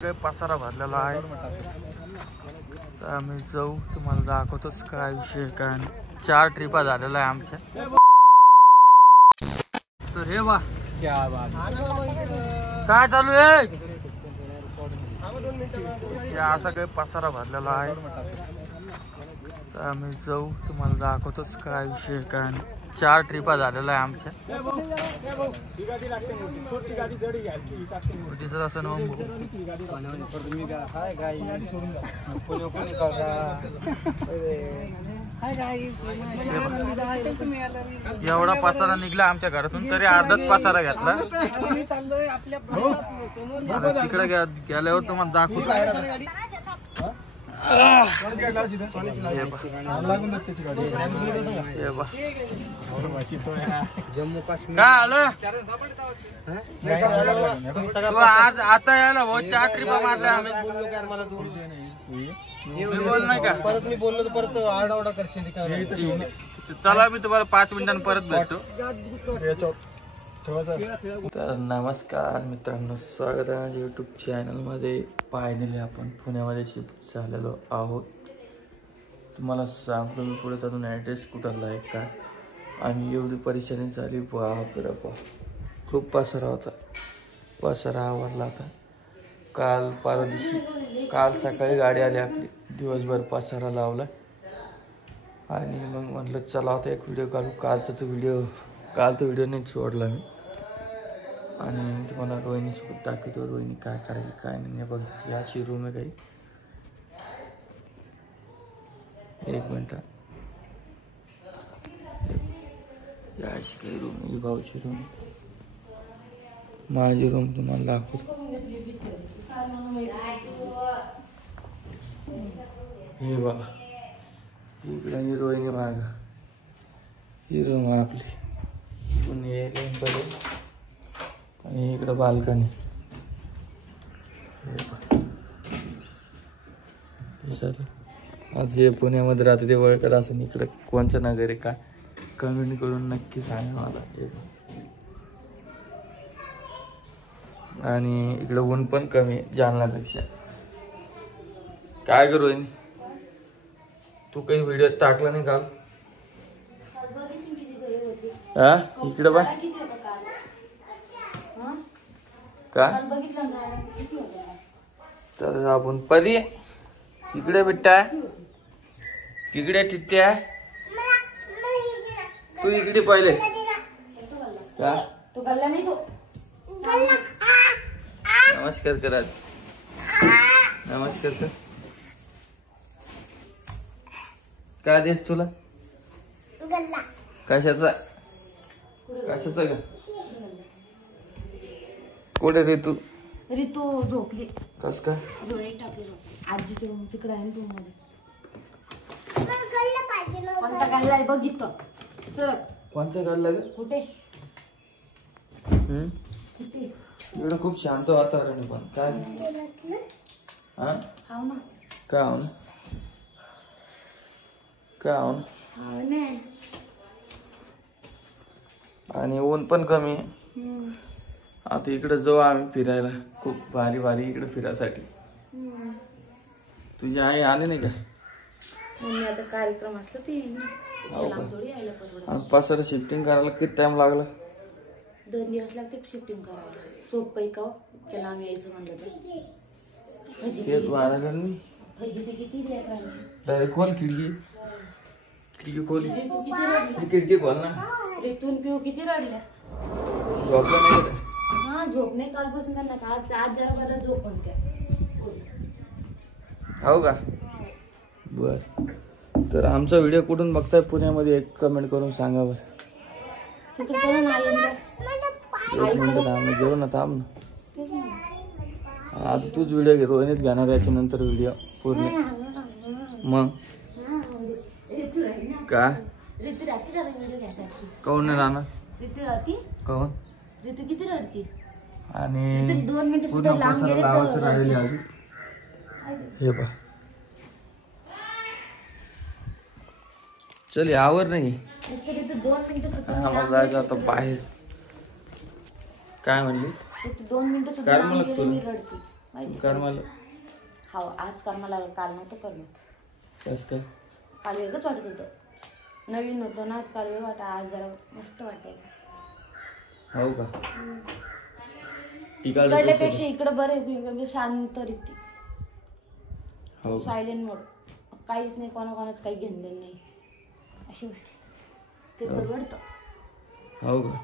काही पसारा भरलेला आहे तर आम्ही जाऊ तुम्हाला दाखवतोच काय विषय काय 4 ट्रिपा झालेला आहे आमच्या तर हे बा काय चालू आहे असा काही पसारा भरलेला आहे तर आम्ही जाऊ तुम्हाला दाखवतोच काय विषय काय 4 ट्रिपा झालेला आहे आमच्या असं ना एवढा पसारा निघला आमच्या घरातून तरी अर्धाच पसारा घेतला तिकडे गेल्यावर तुम्हाला दाखवतो जम्मू काश्मीर काय आलं आज आता यायला बहुत 4 ट्रिपा मारल्या आम्ही बोल नाही का परत मी बोललो तर परत आरडाओरडा करशील चला मी तुम्हाला 5 मिनिटांनी परत भेटतो तर नमस्कार मित्रांनो स्वागत आहे माझ्या यूट्यूब चॅनलमध्ये फायनली आपण पुण्यामध्ये शिफ्ट झालेलो आहोत तुम्हाला सांगतो मी पुढे चालून ॲड्रेस कुठला आहे काय आणि एवढी परेशानी झाली बापरे बाप खूप पसारा होता पसारा आवरला होता काल परवा दिवशी काल सकाळी गाडी आली आपली दिवसभर पसारा लावला आणि मग म्हटलं चला आता एक व्हिडिओ काढू काल तो व्हिडिओ नाही सोडला मी आणि तुम्हाला रोहिणीसोबत दाखवतो रोहिणी काय करायची काय नाही बघ याची रूम आहे काही एक मिनटं याची काही रूम आहे भाऊची रूम माझी रूम तुम्हाला दाखवतो हे बघा इकडे ही रोहिणी माग ही रूम आहे आपली पुणे आणि इकडं बाल्कनी आज हे पुण्यामध्ये राहते ते वळकर असून इकडं कोणचं नगर आहे काय कमेंट करून नक्की सांगा मला आणि इकडं ऊन पण कमी जालन्यापेक्षा काय करू तू काही व्हिडिओ टाकला नाही काल हा इकडं बा काय तर आपण परी इकडे बेटा तिकडे टिट्ट्या तू इकडे पहिले का नमस्कार करा नमस्कार कर काय देस तुला कशाचा का कुठे ऋतू ऋतू झोपली कस काय डोळे टाकले आजी तिकडे आहे रूम मध्ये कोणता काढलाय बघितलं सर कोणता काढला ग कुठे इकडं खूप शांत वातावरण पण काय हा हाव ना का हो ना का हो ना आणि ऊन पण कमी आता इकडे जाऊ आम्ही फिरायला खूप भारी भारी इकडे फिरायसाठी तुझी आई आली नाही का आता कार्यक्रम असला ते पसारा शिफ्टिंग करायला किती टाइम लागला 2 दिवस लागते शिफ्टिंग करायला सोपं का त्याला आम्ही यायचं म्हणलं तर खोल खिडकी खोल खिडकी खोल ना ऋतून पिऊ किती रडल्या झोपला नाही हा झोप नाही कालपासून त्यांना आज जरा बरं झोप पण त्या हो का बर तर आमचा व्हिडिओ कुठून बघताय पुण्यामध्ये एक कमेंट करून सांगा बरं एक मिनिट आम्ही घेऊ ना थांब ना आता तूच व्हिडिओ घे रोहिणीच घेणार याच्या नंतर व्हिडिओ पूर्ण मग का काऊन नाही राहणार काऊन ऋतू किती रडती आणि 2 मिनिटं पूर्ण पसारा लावायचं राहिली अजून हे बा चल यावर नाही आम्हाला जायचं आता बाहेर काय म्हणली 2 मिनिटं सुद्धा काय मला रडती कर्माला हो आज कर्माला काल नव्हतं करणं. कसं काय? काल वेगळंच वाटत होतं. नवीन होतं ना काल वेगळं वाटा. आज जरा मस्त वाटायला. हो का? इकडल्यापेक्षा इकडं बरं आहे. शांत रीती. हो सायलेंट मोड. काहीच नाही कोणाकोणाच काही घेणलेलं नाही अशी गोष्ट. ते परवडतं. हो का?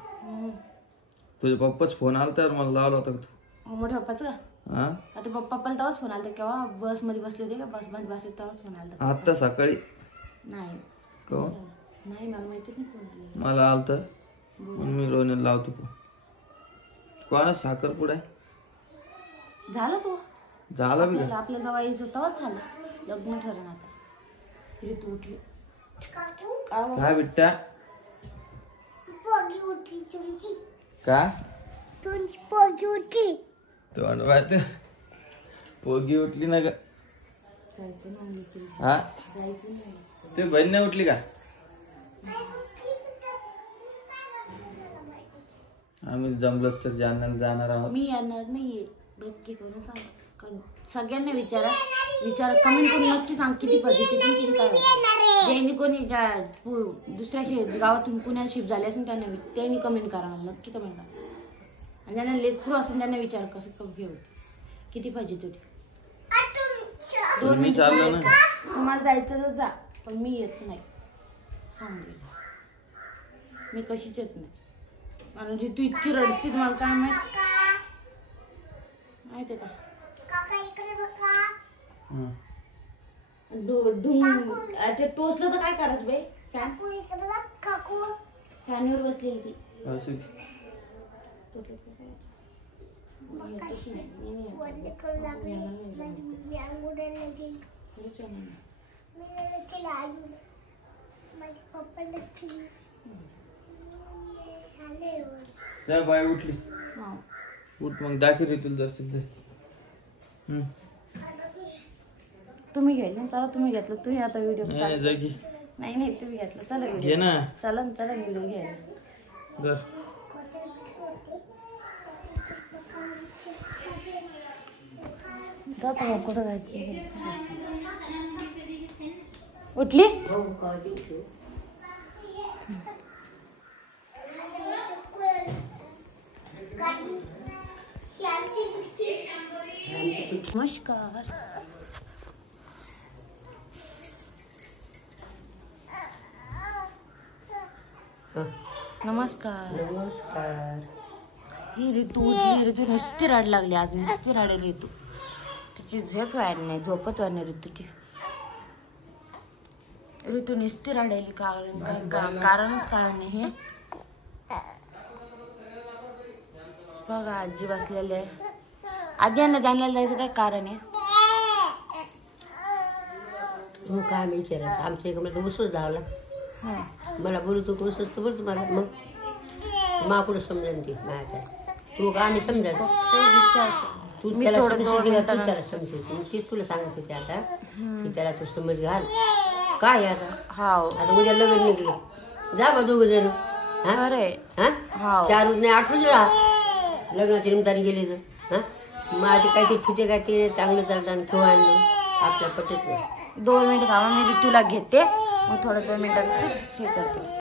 तुझ्या पप्पाच फोन आला तर मला लावला होता तू? मोठ्या पप्पाचं का? हा आता पप्पाला तेव्हाच फोन आला केव्हा बसमध्ये बसले होते का बसमध्ये बसले तेव्हाच फोन आला. आत्ता सकाळी? नाही नाही मला माहिती नाही फोन आला. मला आलं तर मी रोहन लावतो. कोणा साखरपुडा आहे? झालं तो झाला बी का? आपल्या जवळ यायचं तेव्हाच झालं. लग्न ठरण आता. ऋतू उठली काय बिट्टा? का तोंड पाहत पोगी उठली ना का? हा ते बहीण नाही उठली का? आम्ही जमलोच तर जाणार आहोत. मी येणार नाही नक्की करून सांग. कारण सगळ्यांना विचार कमेंट करून नक्की सांग किती पद्धतीतून किती काय. ज्यांनी कोणी दुसऱ्या गावातून पुण्यात शिफ्ट झाले असेल त्यांनी कमेंट करा. मला नक्की कमेंट करा. आणि ज्यांना लेकरू असेल त्यांना विचार कसं कमी होत किती पाहिजे तुझी. 2 मिनिट तुम्हाला जायचं तर जा पण मी येत नाही सांगेल. मी कशीच येत नाही. कारण तू इतकी रडती मला काय माहिती का? ते टोचलं तर काय करायचं बाई? फॅनवर बसलेली ती. जा बाय उठली. उठ मग दाखी रे तुला जास्त. तुम्ही घ्यायला चला. तुम्ही घेतलं तुम्ही आता व्हिडिओ जागी नाही तुम्ही घेतलं चला घे व्हिडिओ ना. चला व्हिडिओ घ्यायला. जाता मग कुठं जायचं? उठली नमस्कार. नमस्कार. ही ऋतू उठली. ऋतू नुसती रड लागली आज. नुसती रडेल ऋतू. तिची झोप व्हायला नाही. झोपच व्हायला नाही ऋतूची. ऋतू नुसती रडायली. कारणच कारण नाही हे बघा. आजी बसलेले. आजी यांना जाण्याला जायचं काय कारण आहे? मग काय मी विचारायचं आमच्या इकडे तर उसच धावला. मला बोलतो उसच तर बोलतो मला. मग मा पुढे समजेन ती माझ्या. तू का आम्ही समजायचं तू त्याला त्याला समजायचं. मग तीच तुला सांगत होते आता की त्याला तू समज घाल. काय आता आता उद्या लग्न निघले जा बा दोघं जण. हा 4 नाही 8 रोजी राहा. लग्नाची निमतारी गेली तर माझे काय ते तुझे काय ते चांगलं चालतं किंवा आपल्या पटत नाही. 2 मिनिट थांबा. मी तुला घेते मग थोडं 2 मिनिटात हे करते.